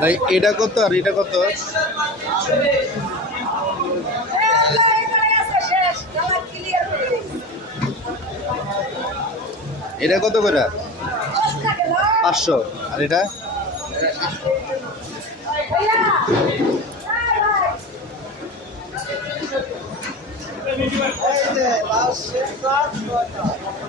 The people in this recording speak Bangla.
ভাই এটা কত আর এটা কত? এটা কত করে? 500। আর এটা?